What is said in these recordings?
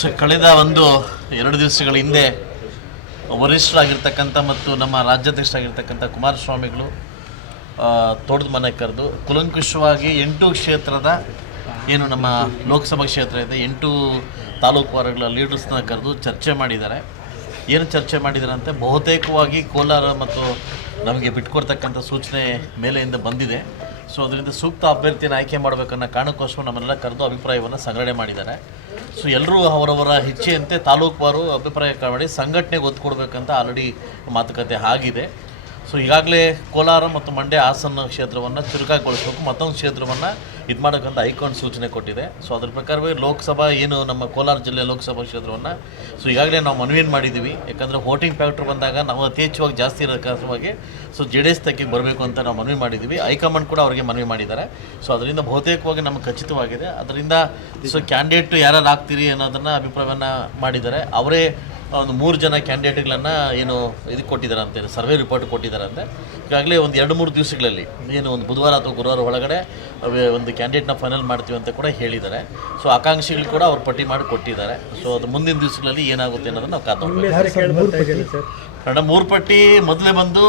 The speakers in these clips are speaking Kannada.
ಕಳೆದ ಒಂದು ಎರಡು ದಿವಸಗಳ ಹಿಂದೆ ವರಿಷ್ಠರಾಗಿರ್ತಕ್ಕಂಥ ಮತ್ತು ನಮ್ಮ ರಾಜ್ಯಾಧ್ಯಕ್ಷರಾಗಿರ್ತಕ್ಕಂಥ ಕುಮಾರಸ್ವಾಮಿಗಳು ಸ್ವಾಮಿಗಳು ತೋಟದ ಮನೆ ಕರೆದು ಕುಲಂಕುಷವಾಗಿ ಎಂಟು ಕ್ಷೇತ್ರದ ಏನು ನಮ್ಮ ಲೋಕಸಭಾ ಕ್ಷೇತ್ರ ಇದೆ, ಎಂಟು ತಾಲೂಕು ವಾರಗಳ ಲೀಡರ್ಸ್ನ ಕರೆದು ಚರ್ಚೆ ಮಾಡಿದ್ದಾರೆ. ಏನು ಚರ್ಚೆ ಮಾಡಿದ್ದಾರೆ ಅಂತ ಬಹುತೇಕವಾಗಿ ಕೋಲಾರ ಮತ್ತು ನಮಗೆ ಬಿಟ್ಕೊಡ್ತಕ್ಕಂಥ ಸೂಚನೆ ಮೇಲೆಯಿಂದ ಬಂದಿದೆ. ಸೊ ಅದರಿಂದ ಸೂಕ್ತ ಅಭ್ಯರ್ಥಿಯನ್ನು ಆಯ್ಕೆ ಮಾಡಬೇಕನ್ನೋ ಕಾರಣಕ್ಕೋಸ್ಕರ ನಮ್ಮನ್ನೆಲ್ಲ ಕರೆದು ಅಭಿಪ್ರಾಯವನ್ನು ಸಂಗ್ರಹಣೆ ಮಾಡಿದ್ದಾರೆ. ಸೊ ಎಲ್ಲರೂ ಅವರವರ ಹೆಚ್ಚೆಯಂತೆ ತಾಲೂಕುವಾರು ಅಭಿಪ್ರಾಯ ಮಾಡಿ ಸಂಘಟನೆಗೆ ಒತ್ತು ಕೊಡಬೇಕಂತ ಆಲ್ರೆಡಿ ಮಾತುಕತೆ ಆಗಿದೆ. ಸೊ ಈಗಾಗಲೇ ಕೋಲಾರ ಮತ್ತು ಮಂಡ್ಯ ಹಾಸನ ಕ್ಷೇತ್ರವನ್ನು ಚುರುಕಾಗೊಳಿಸ್ಬೇಕು ಮತ್ತೊಂದು ಕ್ಷೇತ್ರವನ್ನು ಇದು ಮಾಡೋಕ್ಕಂತ ಐಕಾನ್ ಸೂಚನೆ ಕೊಟ್ಟಿದೆ. ಸೊ ಅದ್ರ ಪ್ರಕಾರವೇ ಲೋಕಸಭಾ ಏನು ನಮ್ಮ ಕೋಲಾರ ಜಿಲ್ಲೆ ಲೋಕಸಭಾ ಕ್ಷೇತ್ರವನ್ನು ಸೊ ಈಗಾಗಲೇ ನಾವು ಮನವಿಯನ್ನು ಮಾಡಿದ್ದೀವಿ ಯಾಕಂದರೆ ವೋಟಿಂಗ್ ಫ್ಯಾಕ್ಟ್ರ್ ಬಂದಾಗ ನಾವು ಅತಿ ಹೆಚ್ಚುವಾಗಿ ಜಾಸ್ತಿ ಇರೋ ಕಾರಣವಾಗಿ ಸೊ ಜೆ ಡಿ ಎಸ್ ತಕ್ಕಿಗೆ ಬರಬೇಕು ಅಂತ ನಾವು ಮನವಿ ಮಾಡಿದ್ದೀವಿ ಹೈಕಮಾಂಡ್ ಕೂಡ ಅವರಿಗೆ ಮನವಿ ಮಾಡಿದ್ದಾರೆ. ಸೊ ಅದರಿಂದ ಬಹುತೇಕವಾಗಿ ನಮಗೆ ಖಚಿತವಾಗಿದೆ. ಅದರಿಂದ ಸೊ ಕ್ಯಾಂಡಿಡೇಟ್ ಯಾರು ಆಗ್ತೀರಿ ಅನ್ನೋದನ್ನು ಅಭಿಪ್ರಾಯವನ್ನು ಮಾಡಿದ್ದಾರೆ. ಅವರೇ ಒಂದು ಮೂರು ಜನ ಕ್ಯಾಂಡಿಡೇಟ್ಗಳನ್ನು ಏನು ಇದು ಕೊಟ್ಟಿದ್ದಾರೆ ಅಂತೇಳಿ ಸರ್ವೆ ರಿಪೋರ್ಟ್ ಕೊಟ್ಟಿದ್ದಾರೆ ಅಂತೆ ಈಗಾಗಲೇ ಒಂದು ಎರಡು ಮೂರು ದಿವಸಗಳಲ್ಲಿ ಏನು ಒಂದು ಬುಧವಾರ ಅಥವಾ ಗುರುವಾರ ಒಳಗಡೆ ಒಂದು ಕ್ಯಾಂಡಿಡೇಟ್ನ ಫೈನಲ್ ಮಾಡ್ತೀವಿ ಅಂತ ಕೂಡ ಹೇಳಿದ್ದಾರೆ. ಸೊ ಆಕಾಂಕ್ಷಿಗಳು ಕೂಡ ಅವ್ರು ಪಟ್ಟಿ ಮಾಡಿ ಕೊಟ್ಟಿದ್ದಾರೆ. ಸೊ ಅದು ಮುಂದಿನ ದಿವಸಗಳಲ್ಲಿ ಏನಾಗುತ್ತೆ ಅನ್ನೋದನ್ನು ನಾವು ಕನ್ನಡ ಮೂರು ಪಟ್ಟಿ ಮೊದಲೇ ಬಂದು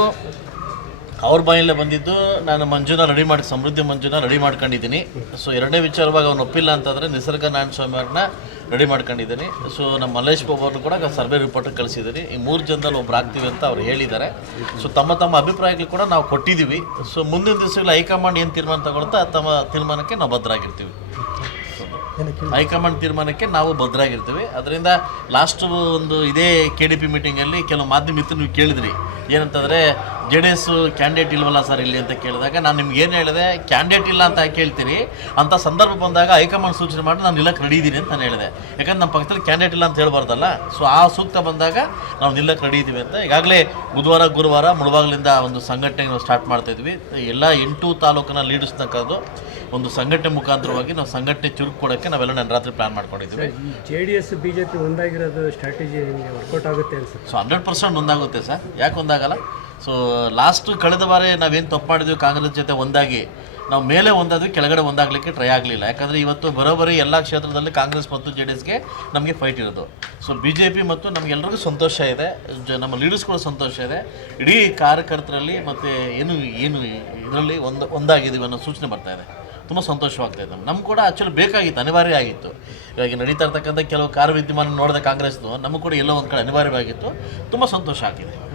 ಅವ್ರ ಬಾಯಲ್ಲೇ ಬಂದಿದ್ದು ನಾನು ಮಂಜುನ ರೆಡಿ ಮಾಡಿ, ಸಮೃದ್ಧಿ ಮಂಜುನ ರೆಡಿ ಮಾಡ್ಕೊಂಡಿದ್ದೀನಿ. ಸೊ ಎರಡನೇ ವಿಚಾರವಾಗಿ ಅವ್ನು ಒಪ್ಪಿಲ್ಲ ಅಂತಂದರೆ ನಿಸರ್ಗ ನಾರಾಯಣ ಸ್ವಾಮಿ ಅವ್ರನ್ನ ರೆಡಿ ಮಾಡ್ಕೊಂಡಿದ್ದೀನಿ. ಸೊ ನಮ್ಮ ಮಲ್ಲೇಶ್ ಬಾಬು ಕೂಡ ಸರ್ವೆ ರಿಪೋರ್ಟ್ ಕಳಿಸಿದ್ದೀನಿ. ಈ ಮೂರು ಜನದಲ್ಲಿ ಒಬ್ರು ಆಗ್ತೀವಿ ಅಂತ ಅವ್ರು ಹೇಳಿದ್ದಾರೆ. ಸೊ ತಮ್ಮ ತಮ್ಮ ಅಭಿಪ್ರಾಯಗಳು ಕೂಡ ನಾವು ಕೊಟ್ಟಿದ್ದೀವಿ. ಸೊ ಮುಂದಿನ ದಿವಸಗಳಲ್ಲಿ ಹೈಕಮಾಂಡ್ ಏನು ತೀರ್ಮಾನ ತಗೊಳ್ತಾ ತಮ್ಮ ತೀರ್ಮಾನಕ್ಕೆ ನಾವು ಬದ್ಧರಾಗಿರ್ತೀವಿ ಹೈಕಮಾಂಡ್ ತೀರ್ಮಾನಕ್ಕೆ ನಾವು ಭದ್ರಾಗಿರ್ತೀವಿ. ಅದರಿಂದ ಲಾಸ್ಟ್ ಒಂದು ಇದೇ ಕೆ ಡಿ ಪಿ ಮೀಟಿಂಗಲ್ಲಿ ಕೆಲವು ಮಾಧ್ಯಮ ಮಿತ್ರರು ನೀವು ಕೇಳಿದ್ರಿ. ಏನಂತಂದರೆ ಜೆ ಡಿ ಎಸ್ ಕ್ಯಾಂಡಿಡೇಟ್ ಇಲ್ವಲ್ಲ ಸರ್ ಇಲ್ಲಿ ಅಂತ ಕೇಳಿದಾಗ ನಾನು ನಿಮ್ಗೆ ಏನು ಹೇಳಿದೆ? ಕ್ಯಾಂಡಿಡೇಟ್ ಇಲ್ಲ ಅಂತ ಕೇಳ್ತೀರಿ ಅಂತ ಸಂದರ್ಭ ಬಂದಾಗ ಹೈಕಮಾಂಡ್ ಸೂಚನೆ ಮಾಡಿ ನಾನು ನಿಲ್ಲಕ್ಕೆ ರೆಡಿ ಇದ್ದೀನಿ ಅಂತ ನಾನು ಹೇಳಿದೆ. ಯಾಕಂದ್ರೆ ನಮ್ಮ ಪಕ್ಷದಲ್ಲಿ ಕ್ಯಾಂಡಿಡೇಟ್ ಇಲ್ಲ ಅಂತ ಹೇಳ್ಬಾರ್ದಲ್ಲ? ಸೊ ಆ ಸೂಕ್ತ ಬಂದಾಗ ನಾವು ನಿಲ್ಲಕ್ಕೆ ರೆಡಿ ಇದ್ದೀವಿ ಅಂತ. ಈಗಾಗಲೇ ಬುಧವಾರ ಗುರುವಾರ ಮುಳುವಾಗಲಿಂದ ಒಂದು ಸಂಘಟನೆ ನಾವು ಸ್ಟಾರ್ಟ್ ಮಾಡ್ತಾ ಇದ್ವಿ. ಎಲ್ಲ ಎಂಟು ತಾಲೂಕನ್ನ ಲೀಡರ್ಸ್ನ ಕರೆದು ಒಂದು ಸಂಘಟನೆ ಮುಖಾಂತರವಾಗಿ ನಾವು ಸಂಘಟನೆ ಚುರುಕು ಕೊಡೋಕ್ಕೆ ನಾವೆಲ್ಲ ನನ್ನ ರಾತ್ರಿ ಪ್ಲಾನ್ ಮಾಡ್ಕೊಂಡಿದ್ದೀವಿ. J D S B J P ಒಂದಾಗಿರೋದು strategy work out ಆಗುತ್ತೆ ಅನ್ಸುತ್ತೆ. ಸೊ ಹಂಡ್ರೆಡ್ ಪರ್ಸೆಂಟ್ ಒಂದಾಗುತ್ತೆ ಸರ್. ಯಾಕೆ ಒಂದಾಗಲ್ಲ? ಸೊ ಲಾಸ್ಟ್ ಕಳೆದ ಬಾರಿ ನಾವೇನು ತಪ್ಪು ಮಾಡಿದ್ವಿ, ಕಾಂಗ್ರೆಸ್ ಜೊತೆ ಒಂದಾಗಿ, ನಾವು ಮೇಲೆ ಒಂದಾದ್ವಿ, ಕೆಳಗಡೆ ಒಂದಾಗಲಿಕ್ಕೆ ಟ್ರೈ ಆಗಲಿಲ್ಲ. ಯಾಕಂದರೆ ಇವತ್ತು ಬರೋಬ್ಬರಿ ಎಲ್ಲ ಕ್ಷೇತ್ರದಲ್ಲಿ ಕಾಂಗ್ರೆಸ್ ಮತ್ತು ಜೆ ಡಿ ಎಸ್ಗೆ ನಮಗೆ ಫೈಟ್ ಇರೋದು. ಸೊ ಬಿ ಜೆ ಪಿ ಮತ್ತು ನಮಗೆಲ್ಲರಿಗೂ ಸಂತೋಷ ಇದೆ. ಜ, ನಮ್ಮ ಕೂಡ ಸಂತೋಷ ಇದೆ. ಇಡೀ ಕಾರ್ಯಕರ್ತರಲ್ಲಿ ಮತ್ತು ಏನು ಏನು ಇದರಲ್ಲಿ ಒಂದು ಒಂದಾಗಿದ್ದೀವಿ ಅನ್ನೋ ಸೂಚನೆ ಬರ್ತಾ ಇದೆ. ತುಂಬ ಸಂತೋಷವಾಗ್ತಾಯಿದೆ ನಮ್ಗೆ. ಕೂಡ ಆ್ಯಕ್ಚುಲಿ ಬೇಕಾಗಿತ್ತು, ಅನಿವಾರ್ಯ ಆಗಿತ್ತು. ಇವಾಗ ನಡೀತಾ ಇರ್ತಕ್ಕಂಥ ಕೆಲವು ಕಾರ್ಯ ವಿದ್ಯಮಾನ ನೋಡಿದ ಕಾಂಗ್ರೆಸ್ದು, ನಮಗೂ ಕೂಡ ಎಲ್ಲೋ ಒಂದು ಕಡೆ ಅನಿವಾರ್ಯವಾಗಿತ್ತು. ತುಂಬ ಸಂತೋಷ ಆಗಿದೆ.